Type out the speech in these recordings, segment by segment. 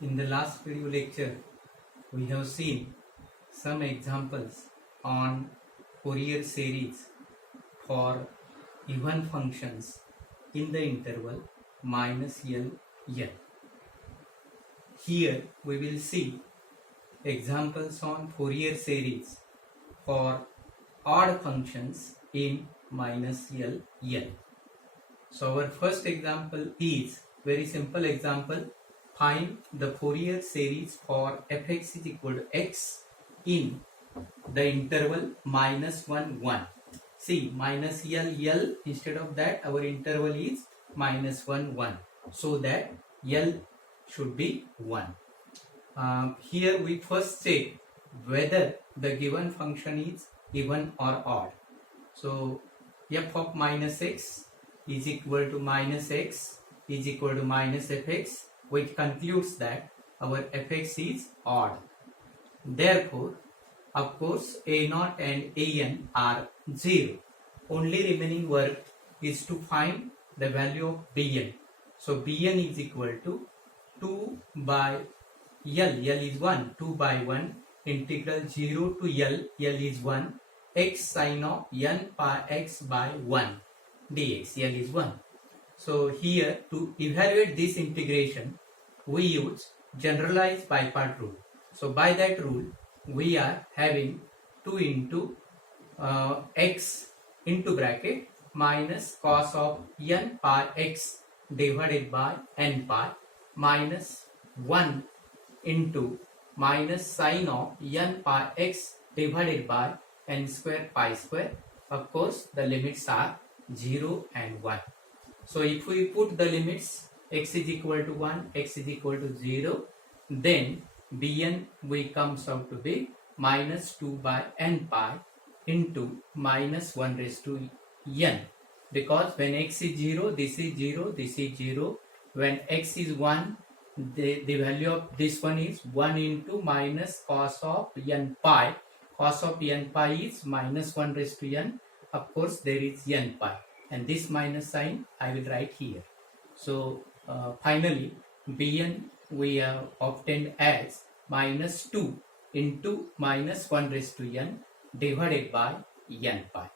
In the last video lecture, we have seen some examples on Fourier series for even functions in the interval minus L, L. Here we will see examples on Fourier series for odd functions in minus L, L. So our first example is very simple example. Find the Fourier series for fx is equal to x in the interval minus 1, 1. See, minus L, L, instead of that our interval is minus 1, 1. So that L should be 1. Here we first check whether the given function is even or odd. So f of minus x is equal to minus x is equal to minus fx, which concludes that our fx is odd. Therefore, of course, a0 and an are 0. Only remaining work is to find the value of bn. So bn is equal to 2 by L, L is 1, 2 by 1, integral 0 to L, L is 1, x sine of n pi x by 1 dx, L is 1. So here to evaluate this integration, we use generalized by part rule. So by that rule, we are having 2 into x into bracket minus cos of n pi x divided by n pi minus 1 into minus sine of n pi x divided by n square pi square. Of course, the limits are 0 and 1. So if we put the limits x is equal to 1, x is equal to 0, then bn we comes out to be minus 2 by n pi into minus 1 raised to n. Because when x is 0, this is 0, this is 0. When x is 1, the value of this one is 1 into minus cos of n pi. Cos of n pi is minus 1 raised to n. Of course, there is n pi. And this minus sign I will write here. So finally, bn we have obtained as minus 2 into minus 1 raised to n divided by n pi.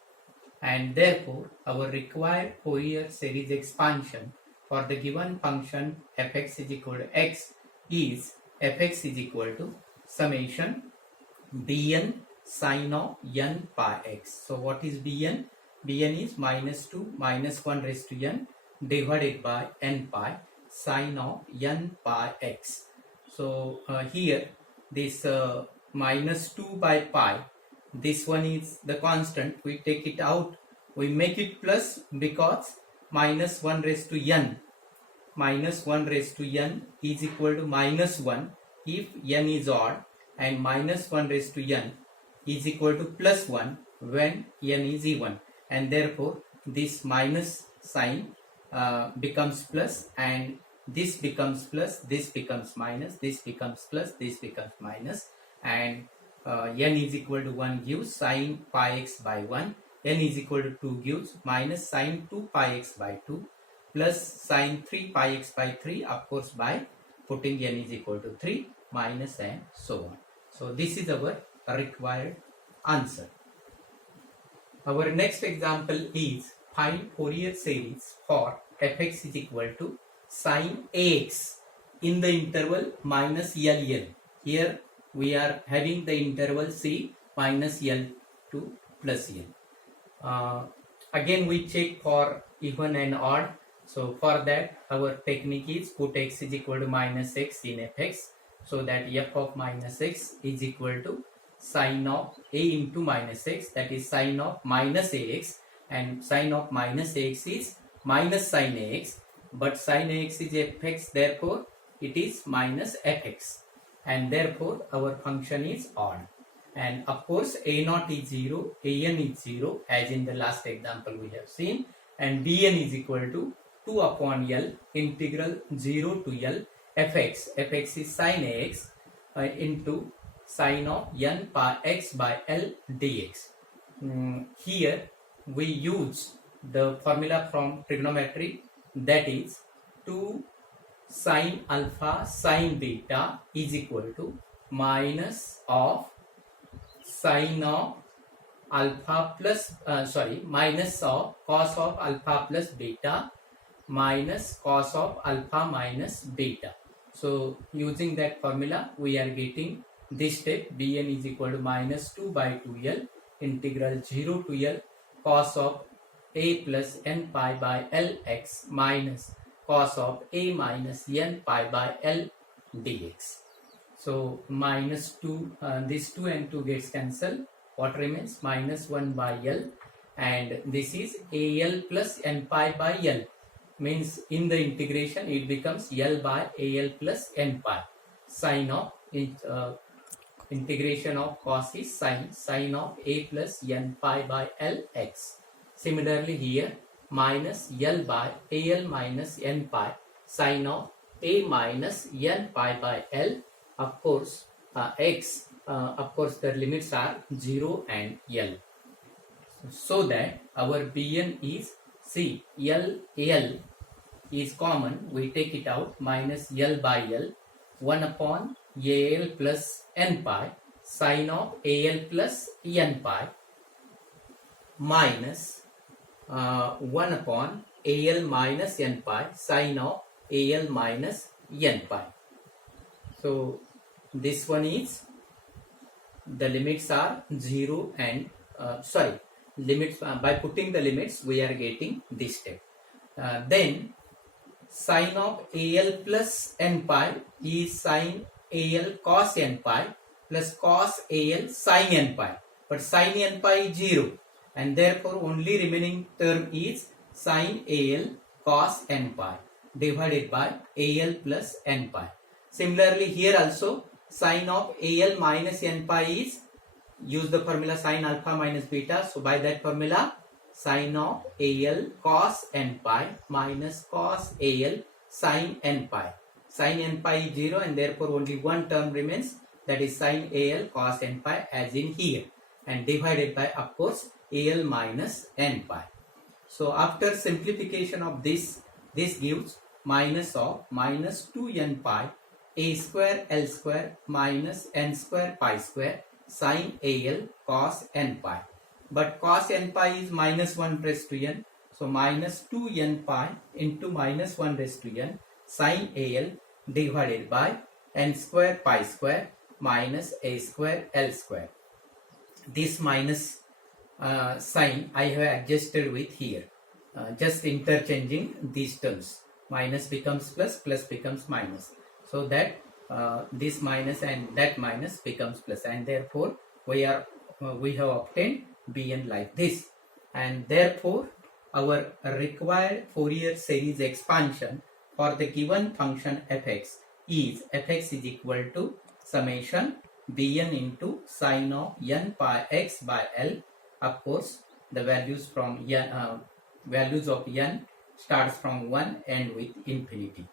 And therefore, our required Fourier series expansion for the given function fx is equal to x is fx is equal to summation bn sine of n pi x. So what is bn? bn is minus 2 minus 1 raised to n divided by n pi sine of n pi x. So here this minus 2 by pi, this one is the constant, we take it out, we make it plus because minus 1 raised to n is equal to minus 1 if n is odd, and minus 1 raised to n is equal to plus 1 when n is even, and therefore this minus sign becomes plus, and this becomes plus, this becomes minus, this becomes plus, this becomes minus, and n is equal to 1 gives sine pi x by 1, n is equal to 2 gives minus sine 2 pi x by 2 plus sine 3 pi x by 3, of course by putting n is equal to 3 minus and so on. So this is our required answer. Our next example is find Fourier series for fx is equal to sine ax in the interval minus L, L. Here we are having the interval c minus L to plus L. Again we check for even and odd. So for that our technique is put x is equal to minus x in fx, so that f of minus x is equal to sine of a into minus x, that is sine of minus ax, and sine of minus ax is minus sine ax, but sine ax is fx, therefore it is minus fx, and therefore our function is odd. And of course a0 is 0, an is 0 as in the last example we have seen, and bn is equal to 2 upon L integral 0 to L fx, fx is sine ax into sine of n pi x by L dx. Here we use the formula from trigonometry, that is 2 sine alpha sine beta is equal to minus of sine of alpha plus minus of cos of alpha plus beta minus cos of alpha minus beta. So using that formula we are getting this step. Bn is equal to minus 2 by 2l integral 0 to l cos of a plus n pi by lx minus cos of a minus n pi by l dx. So minus 2, this 2 and 2 gets cancelled. What remains? Minus 1 by l, and this is al plus n pi by l. Means in the integration it becomes l by al plus n pi. Sine of integration of cos is sine of a plus n pi by lx. Similarly here minus l by al minus n pi sine of a minus n pi by l. Of course of course the limits are 0 and l, so that our Bn is l is common, we take it out, minus l by l 1 upon al plus n pi sine of al plus n pi minus 1 upon al minus n pi sine of al minus n pi. So this one is, the limits are 0 and limits, by putting the limits we are getting this step. Then sine of al plus n pi is sine al cos n pi plus cos al sin n pi, but sin n pi is 0 and therefore only remaining term is sin al cos n pi divided by al plus n pi. Similarly here also sine of al minus n pi is, use the formula sine alpha minus beta, so by that formula sine of al cos n pi minus cos al sin n pi. Sin n pi is 0 and therefore only one term remains, that is sine al cos n pi as in here, and divided by of course al minus n pi. So after simplification of this gives minus of minus 2n pi a square l square minus n square pi square sin al cos n pi. But cos n pi is minus 1 raised to n, so minus 2n pi into minus 1 raised to n sin al divided by n square pi square minus a square l square. This minus sign I have adjusted with here, just interchanging these terms. Minus becomes plus, plus becomes minus, so that this minus and that minus becomes plus, and therefore we have obtained Bn like this. And therefore our required Fourier series expansion for the given function fx is equal to summation Bn into sine of n pi x by l. Of course the values from values of n starts from 1 and with infinity.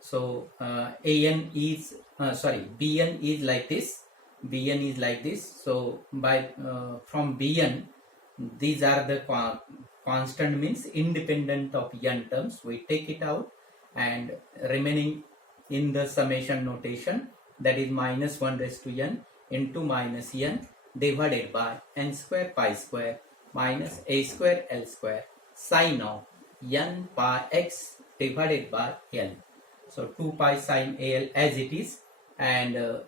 So Bn is like this. Bn is like this. So by from Bn, these are the constant, means independent of n terms. We take it out and remaining in the summation notation, that is minus 1 raised to n into minus n divided by n square pi square minus a square l square sine of n pi x divided by l. So 2 pi sine al as it is, and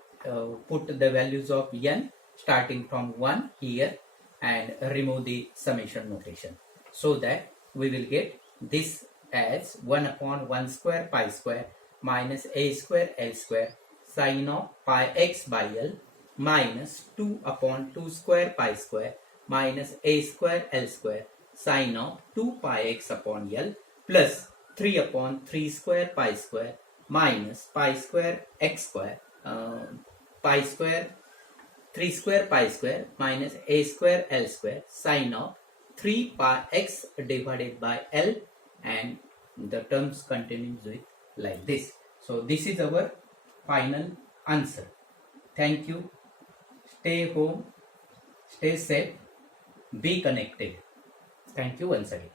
put the values of n starting from 1 here and remove the summation notation, so that we will get this as 1 upon 1 square pi square minus a square l square sine of pi x by l minus 2 upon 2 square pi square minus a square l square sine of 2 pi x upon l plus 3 upon 3 square pi square minus pi square x square pi square 3 square pi square minus a square l square sine of 3 pi x divided by l, and the terms continues with like this. So this is our final answer. Thank you. Stay home, stay safe, be connected. Thank you once again.